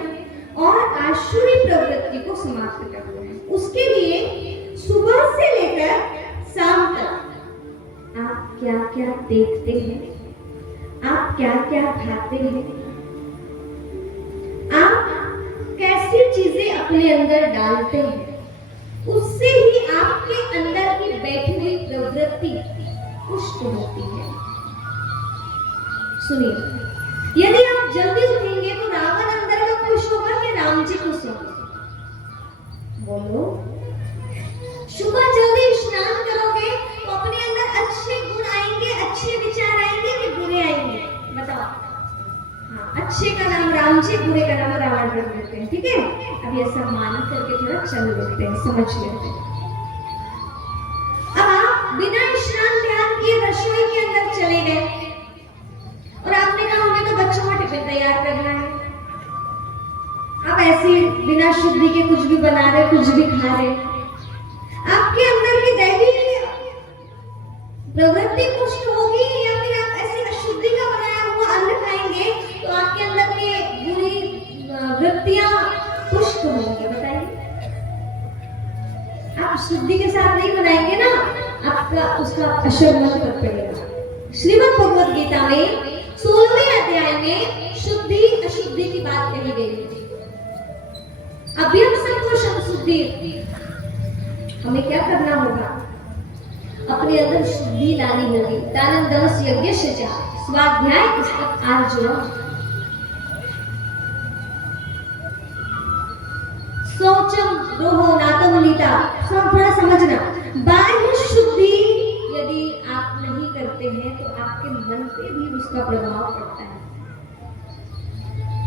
और आसुरी प्रवृत्ति को समाप्त करना है। उसके लिए सुबह से लेकर शाम तक आप क्या क्या देखते हैं, आप क्या क्या खाते हैं, आप कैसी चीजें अपने अंदर डालते हैं, उससे ही आपके अंदर की बैठी हुई प्रवृत्ति पुष्ट होती है। सुनिए, यदि आप जल्दी उठेंगे तो रावण अंदर का खुश होगा कि राम जी खुश होंगे? बोलो। सुबह जल्दी स्नान करोगे तो अपने अंदर अच्छे गुण आएंगे, अच्छे विचार आएंगे कि बुरे आएंगे? बताओ। हाँ, अच्छे का नाम राम जी, बुरे का नाम रावण रख देते हैं। ठीक है। अब ये सब मान करके थोड़ा चल लेते हैं, समझ लेते हैं। अब आप बिना स्नान ध्यान किए रसोई के अंदर चले गए और आपने कहा हमें तो बच्चों का टिफिन तैयार करना है। आप ऐसे बिना शुद्धि के कुछ भी बना रहे, कुछ भी खा रहे, आपके अंदर की दैवी प्रवृत्ति पुष्ट होगी या फिर आप ऐसी अशुद्धि का बनाया हुआ अन्न खाएंगे तो आपके अंदर के बुरी वृत्तियां पुष्ट होंगी? बताइए। आप शुद्धि के साथ नहीं बनाएंगे ना, आपका उसका असर मन पर पड़ेगा। श्रीमद् भगवद गीता में 16वें अध्याय में शुद्धि अशुद्धि की बात कही गई है। अभ्यम संतोषम शुद्धि। हमें क्या करना होगा? अपने अंदर शुद्धि लानी होगी। दानम दमस यज्ञस्य च स्वाध्याय पुस्तक आर्जवम्। शौचम दोहो नातम नीता। सब थोड़ा समझना। बाह्य शुद्धि यदि आप नहीं करते हैं तो आपके मन पे भी उसका प्रभाव पड़ता है।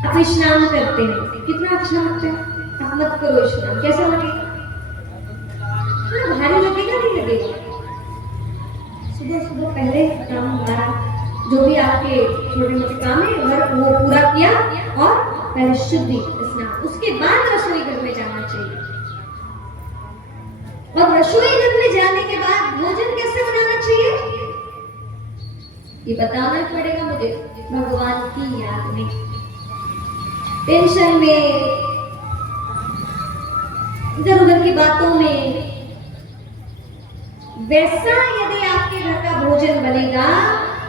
आप स्नान करते हैं, कितना अच्छा लगता है। आप मत करो स्नान, कैसा लगेगा? भारी लगेगा नहीं लगेगा? सुबह सुबह पहले काम हमारा जो भी आपके छोटे मोटे काम है वो पूरा किया और पहले शुद्धि स्नान, उसके बाद रसोई घर में जाना चाहिए। और रसोई घर में जाने के बाद भोजन कैसे बनाना चाहिए? ये बताना पड़ेगा मुझे भगवान की याद में, टेंशन में, इधर उधर की बातों में। वैसा यदि आपके घर का भोजन बनेगा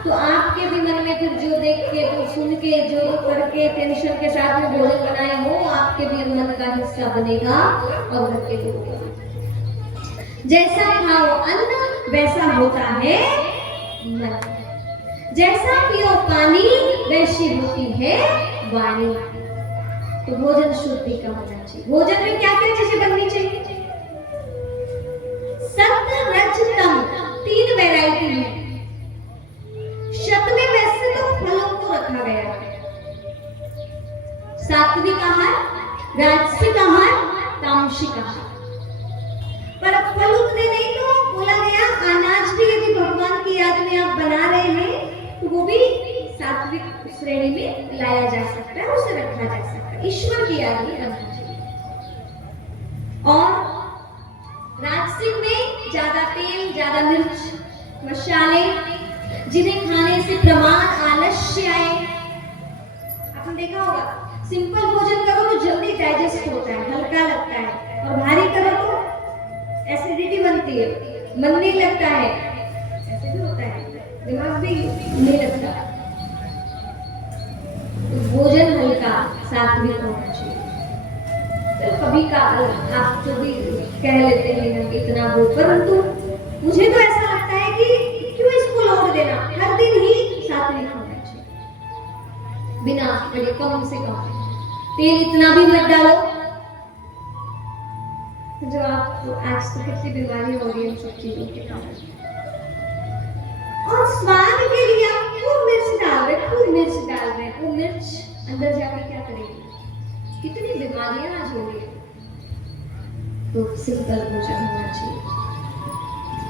तो आपके भी मन में फिर जो देख के, जो सुन के, जो करके टेंशन के साथ में भोजन बनाए हो, आपके भी मन का हिस्सा बनेगा और घर के लोगों का। जैसा खाओ अन्न वैसा होता है मन, जैसा पियो पानी वैसी होती है वाणी। तो भोजन शुद्धि का होना चाहिए। भोजन में क्या क्या चीजें बननी चाहिए? सत रज तम, 3 वैरायटी है। शत में वैसे तो फलों को रखा गया है, सात्विक आहार, राजसिक आहार, तामसिक आहार। पर फल उतने नहीं, तो बोला गया अनाज भी यदि भगवान की याद में आप बना रहे हैं तो वो भी सात्विक श्रेणी में लाया जा सकता है, उसे रखा जा सकता है, ईश्वर की याद में रखना चाहिए। और राजसिक में ज्यादा तेल, ज्यादा मिर्च, मसाले, जिन्हें खाने से प्रमाद आलस्य आए। आपने देखा होगा सिंपल भोजन करो तो जल्दी डाइजेस्ट होता है, हल्का लगता है, और भारी करो तो एसिडिटी बनती है, मन नहीं लगता है, ऐसे भी होता है, दिमाग भी नहीं लगता। तो भोजन हल्का सात्विक होना चाहिए। तो कभी का आप जो भी कह लेते हैं हम इतना वो, परंतु मुझे तो ऐसा लगता है कि क्यों इसको लोड देना, हर दिन ही सात्विक होना चाहिए, बिना बड़े कम से कम तेल इतना भी मत डालो। जो आपको आज तो कितनी बीमारी हो रही है इन सब चीजों के कारण। और स्वाद के लिए आप खूब मिर्च डाल रहे, खूब मिर्च डाल रहे, वो मिर्च अंदर जाके क्या करेगी? कितनी बीमारियां आज हो रही है। तो सिंपल भोजन होना चाहिए।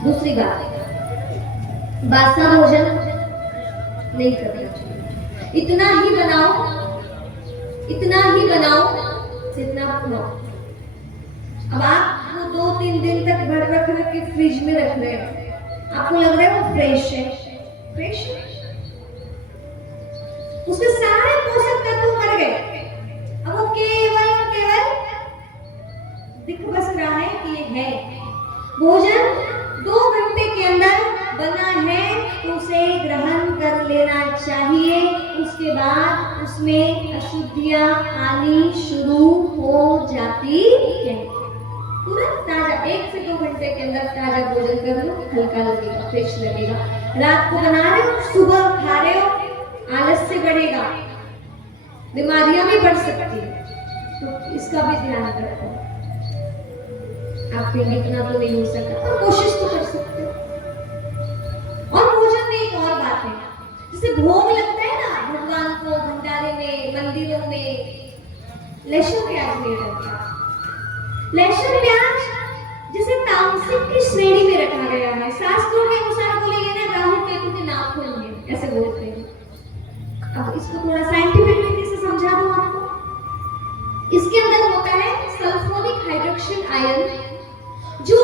दूसरी बात, बासा भोजन नहीं करना चाहिए। इतना ही बनाओ, इतना ही बनाओ जितना खाओ। अब आप वो 2-3 दिन तक भर रख के फ्रिज में रख रहे हो, आपको लग रहा है वो फ्रेश है, फ्रेश है, उसके सारे पोषक तत्व मर गए। अब वो केवल दिख बस रहा है कि ये है। भोजन 2 घंटे के अंदर बना है तो उसे ग्रहण कर लेना चाहिए। उसके बाद उसमें अशुद्धियां आनी शुरू हो जाती है। तुरंत ताजा 1 से 2 घंटे के अंदर ताजा भोजन कर लो, हल्का लगेगा, फ्रेश लगेगा। रात को बना रहे हो, सुबह खा रहे हो, आलस्य बढ़ेगा, बीमारियां भी बढ़ सकती है, तो इसका भी ध्यान रखो। आपके लिए इतना तो नहीं हो सकता, पर कोशिश तो कर सकते हो। और भोजन में एक और बात है, जैसे भोग लगता है ना भगवान को, भंडारे में, मंदिरों में, लहसुन प्याज नहीं रहता। लहसुन प्याज जिसे तामसिक की श्रेणी में रखा गया है। शास्त्रों के अनुसार बोलेंगे ना, राहु केतु के नाखून में, ऐसे बोलते हैं। अब इसको थोड़ा साइंटिफिक तरीके से समझा दूं आपको। इसके अंदर होता है सल्फोनिक हाइड्रोक्सिल आयन, जो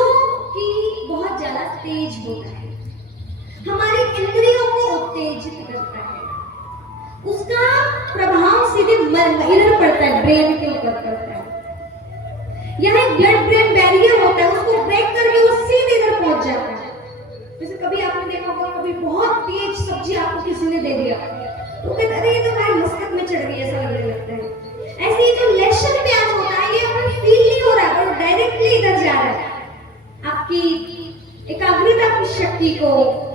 कि बहुत ज्यादा तेज होता है, हमारी इंद्रियों को उत्तेजित करता है। उसका प्रभाव सीधे इधर पड़ता है, ब्रेन के ऊपर पड़ता है। यहाँ एक ब्लड ब्रेन बैरियर होता है, उसको ब्रेक करके वो सीधे इधर पहुंच जाता है। जैसे कभी आपने देखा होगा, कभी बहुत तेज सब्जी आपको किसी ने दे दिया तो कहते अरे ये तो हमारे मस्तक में चढ़ गई, ऐसा लगने लगता है। ऐसे ही जो लहसुन प्याज होता है, ये हमें फील नहीं हो रहा है, डायरेक्टली इधर जा रहा है, आपकी एकाग्रता की शक्ति को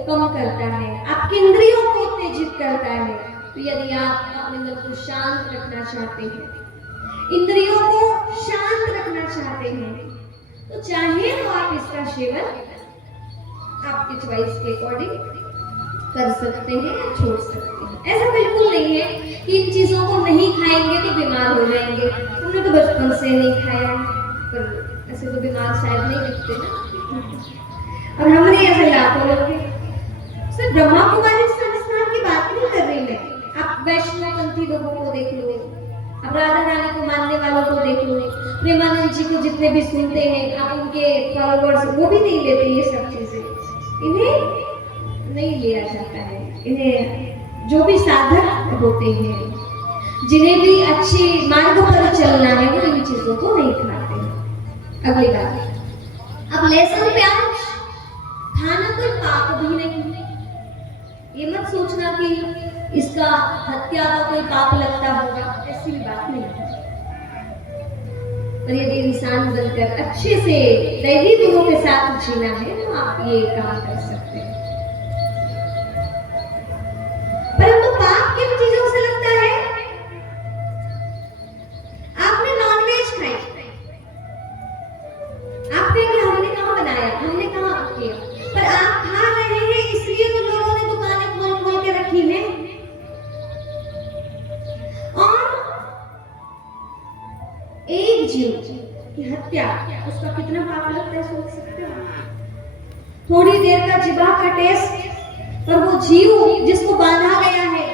कम करता है, आपकी इंद्रियों को उत्तेजित करता है। तो यदि आप अपने मन को शांत रखना चाहते हैं, इंद्रियों को शांत रखना चाहते हैं, तो चाहे तो आप इसका सेवन आपके चॉइस के अकॉर्डिंग कर सकते हैं या छोड़ सकते हैं। ऐसा बिल्कुल नहीं है कि इन चीजों को नहीं खाएंगे तो बीमार हो जाएंगे। हमने तो बचपन से नहीं खाया, पर ऐसे तो बीमार शायद नहीं दिखते ना। और हमने ऐसे लाखों लोग सिर्फ ब्रह्मा कुमारी संस्थान की बात नहीं कर रही मैं। आप वैष्णवपंथी लोगों को देख लो, अब राधा रानी को मानने वालों को देख लो, प्रेमानंद जी को जितने भी सुनते हैं, आप उनके फॉलोअर्स वो भी नहीं लेते ये सब चीजें, इन्हें नहीं लिया जाता है, इन्हें जो भी साधक होते हैं, जिन्हें भी अच्छे मार्ग पर चलना है, वो इन चीजों को नहीं खाते हैं। अगली बात, अब लहसुन प्याज खाना कोई पाप भी नहीं है। ये मत सोचना कि इसका हत्या का कोई पाप लगता होगा, ऐसी भी बात नहीं है। पर यदि इंसान बनकर अच्छे से दैवी गुणों के साथ जीना है तो आप ये काम कर सकते हैं। परंतु पाप किन चीजों से लगता है? आपने नॉनवेज खाई, आप कहेंगे हमने कहाँ बनाया, हमने कहाँ किया, पर आप खा रहे हैं इसलिए तो लोगों ने दुकानें खोल खोल के रखी है। और एक जीव की हत्या, उसका कितना पाप लगता है सोच सकते हो? थोड़ी देर का जिबा का टेस्ट, पर वो जीव जिसको बांधा गया है,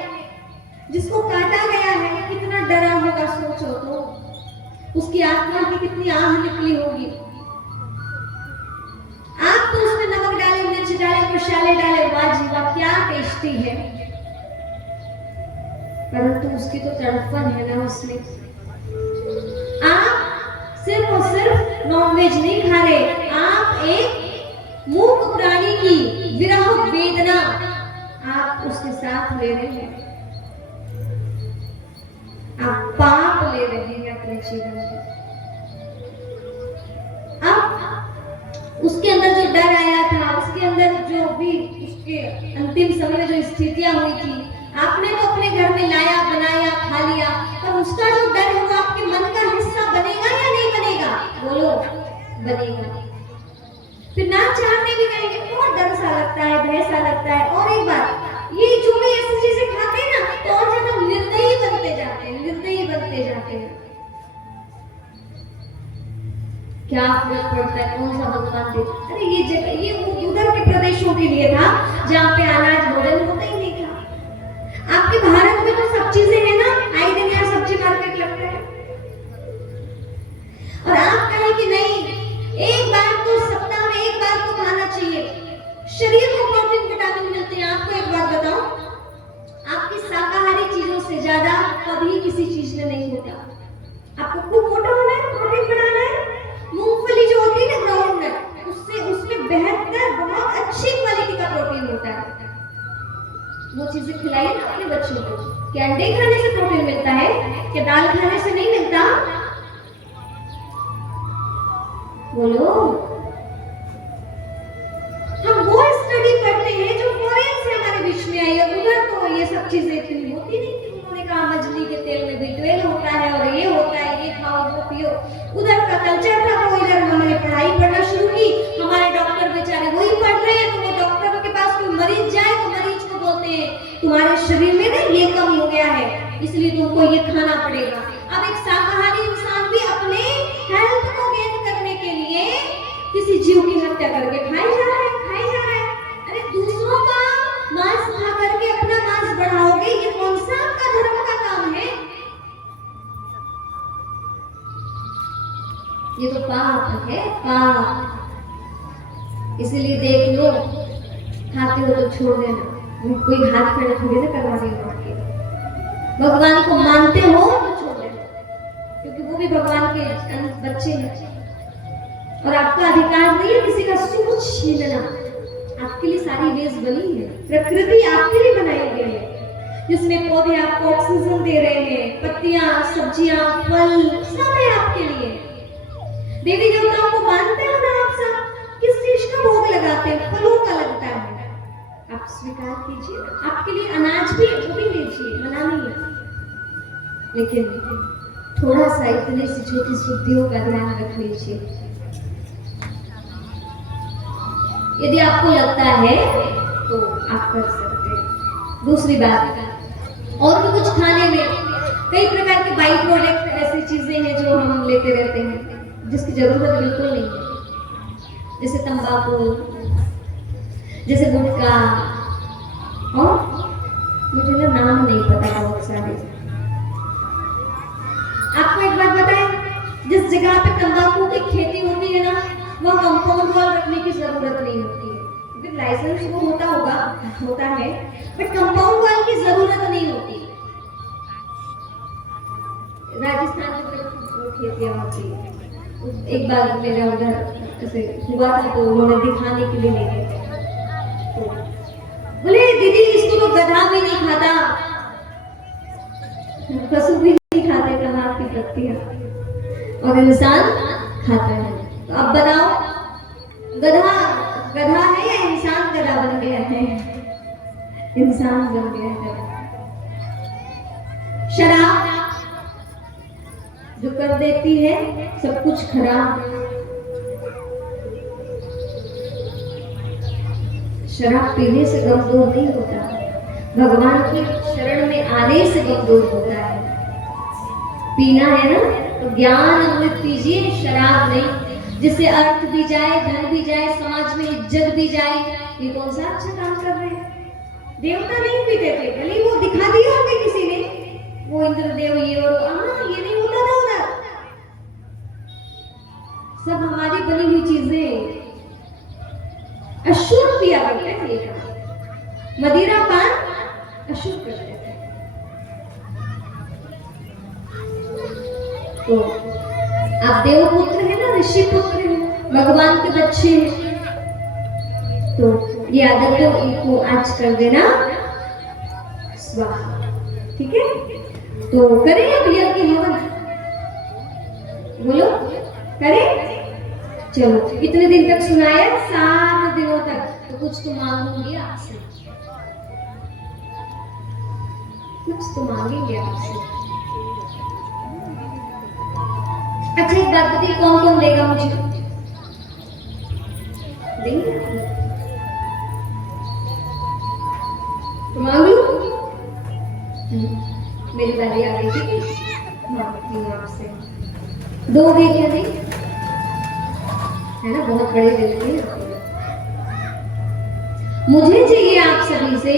जिसको काटा गया है, कितना डरा होगा सोचो तो। उसकी आत्मा की कितनी आह निकली होगी। आप तो उसमें नमक डाले, मिर्च डाले, मसाले डाले, वाह जी वाह क्या टेस्टी है, परंतु उसकी तो तड़पन है ना उसमें। आप सिर्फ और सिर्फ नॉनवेज नहीं खा रहे, आप एक मूक प्राणी की विरह वेदना आप उसके साथ ले रहे हैं, आप पाप ले रहे हैं अपने जीवन में। अब उसके अंदर जो डर आया था, उसके अंदर जो भी उसके अंतिम समय में जो स्थितियां हुई थी, आपने तो अपने घर में लाया, बनाया, खा लिया, पर उसका जो डर है वो आपके मन का हिस्सा बनेगा या नहीं बनेगा? बोलो, बनेगा। फिर ना चाहते भी कहेंगे बहुत डर सा लगता है, भय सा लगता है। और एक बात, ये जो भी ऐसी चीजें खाते हैं ना, तो और ज्यादा निर्दयी बनते जाते हैं, निर्दयी बनते जाते हैं। क्या फर्क पड़ता है कौन सा भगवान दे? अरे ये जगह, ये उधर के प्रदेशों के लिए था जहाँ पे अनाज भोजन होता ही नहीं था। आपके भारत में तो सब चीजें है ना, आए दिन यहाँ सब्जी मार्केट लगता है, और आप कहें कि नहीं, एक बार तो सप्ताह में एक बार तो खाना चाहिए, शरीर को प्रोटीन विटामिन मिलते हैं। आपको एक बात बताऊं, आपकी शाकाहारी चीजों से ज्यादा कभी किसी चीज में नहीं होता। आपको खूब मोटा होना है, प्रोटीन बढ़ाना है, मूंगफली जो होती है ना ग्राउंडनट, उसमें बेहतर बहुत अच्छी क्वालिटी का प्रोटीन होता है। वो चीजें खिलाइए ना अपने बच्चों को। क्या अंडे खाने से प्रोटीन मिलता है? क्या दाल खाने से नहीं मिलता? बोलो। हम वो स्टडी पढ़ते हैं जो फॉरेन से हमारे बीच में आई है, उधर तो ये सब चीजें इतनी होती नहीं थी। उन्होंने कहा मछली के तेल में B12 होता है और ये होता है, ये खाओ वो पियो। उधर का कल्चर था, तो इधर हमने पढ़ाई पढ़ना शुरू की। हमारे डॉक्टर बेचारे वही पढ़ रहे हैं, तो वो डॉक्टरों के पास कोई मरीज जाए तो मरीज को बोलते हैं तुम्हारे शरीर में ना ये कम हो गया है, इसलिए तुमको ये खाना पड़ेगा। अब एक शाकाहारी इंसान भी अपने हेल्थ को गेन करने के लिए किसी जीव की हत्या करके खाई जा रहा है, खाई जा रहा है। अरे दूसरों का मांस खा करके अपना मांस बढ़ाओगे, ये कौन सा आपका धर्म का काम है? ये तो पाप है, पाप। इसलिए देख लो, खाते हो तो छोड़ देना, कोई हाथ खड़ा थोड़ी ना करवा देगा। भगवान को मानते हो तो छोड़ देना, क्योंकि वो भी भगवान के बच्चे हैं, और आपका अधिकार नहीं है किसी का सुख छीनना। आपके लिए सारी वेज बनी है, प्रकृति आपके लिए बनाई गई है, जिसमें पौधे आपको ऑक्सीजन दे रहे हैं, पत्तियां, सब्जियां, फल सब है आपके लिए। देवी देवताओं को मानते हो ना आप सब? किस चीज का भोग लगाते हैं? फलों का लगता है। आप स्वीकार कीजिए, आपके लिए अनाज भी वो भी लीजिए, मना नहीं है, लेकिन थोड़ा सा इतनी सी छोटी शुद्धियों का ध्यान रख लीजिए। यदि आपको लगता है तो आप कर सकते हैं। दूसरी बात, और भी कुछ खाने में कई प्रकार के बाई प्रोडक्ट, ऐसी चीजें हैं जो हम लेते रहते हैं जिसकी जरूरत बिल्कुल नहीं है, जैसे तंबाकू, जैसे गुटखा, और मुझे ना नाम नहीं पता बहुत सारे। आपको एक बात बताएं, जिस जगह पे तंबाकू की खेती होती है ना, वह कंपाउंड वॉल रखने की जरूरत नहीं होती है। लाइसेंस वो होता होगा, होता है, बट कंपाउंड वॉल की जरूरत नहीं होती। राजस्थान की तरफ वो खेतियां होती है। एक बार मेरा उधर ऐसे हुआ था तो उन्होंने दिखाने के लिए ले गए थे। तो बोले दीदी इसको तो गधा भी नहीं खाता, पशु भी नहीं खाते कहाँ की पत्तियां, और इंसान खाता है। तो अब बताओ गधा गधा है या इंसान गधा बन गया है? इंसान बन गया है गधा। शराब जो कर देती है सब कुछ खराब। शराब पीने से गम दूर नहीं होता, भगवान की शरण में आने से गम दूर होता है। पीना है ना तो ज्ञान अमृत पीजिए, शराब नहीं, जिससे अर्थ भी जाए, धन भी जाए, समाज में इज्जत भी जाए। ये कौन सा अच्छा काम कर रहे हैं? देवता नहीं पीते थे, भले वो दिखा दिया होगा किसी ने, वो इंद्रदेव ये और ये नहीं होता था उधर। सब हमारी बनी हुई चीजें अशुद्ध पिया करते थे। मदिरा पान अशुद्ध करते थे। तो आप देवपुत्र है ना, ऋषि पुत्र है, भगवान के बच्चे हैं, तो ये आदतों को आज कर देना स्वाहा। ठीक है, तो करें अब यज्ञ हवन, बोलो करें। चलो इतने दिन तक सुनाया, 7 दिनों तक, तो कुछ तो मांगूंगी आपसे, कुछ तो मांगेंगे आपसे। अच्छा एक बात बताइए, कौन कौन लेगा मुझे? देंगे तो मांग लूं? मेरी बारी आ गई, ठीक है, मांगती हूँ आपसे। दोगे क्या? नहीं है ना, बहुत बड़े दिल के। मुझे चाहिए आप सभी से,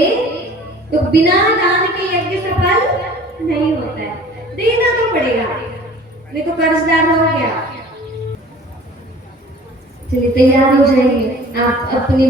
तो बिना दान के यज्ञ सफल नहीं होता है, देना तो पड़ेगा, नहीं तो कर्जदार हो गया। चलिए तैयार हो जाइए आप अपनी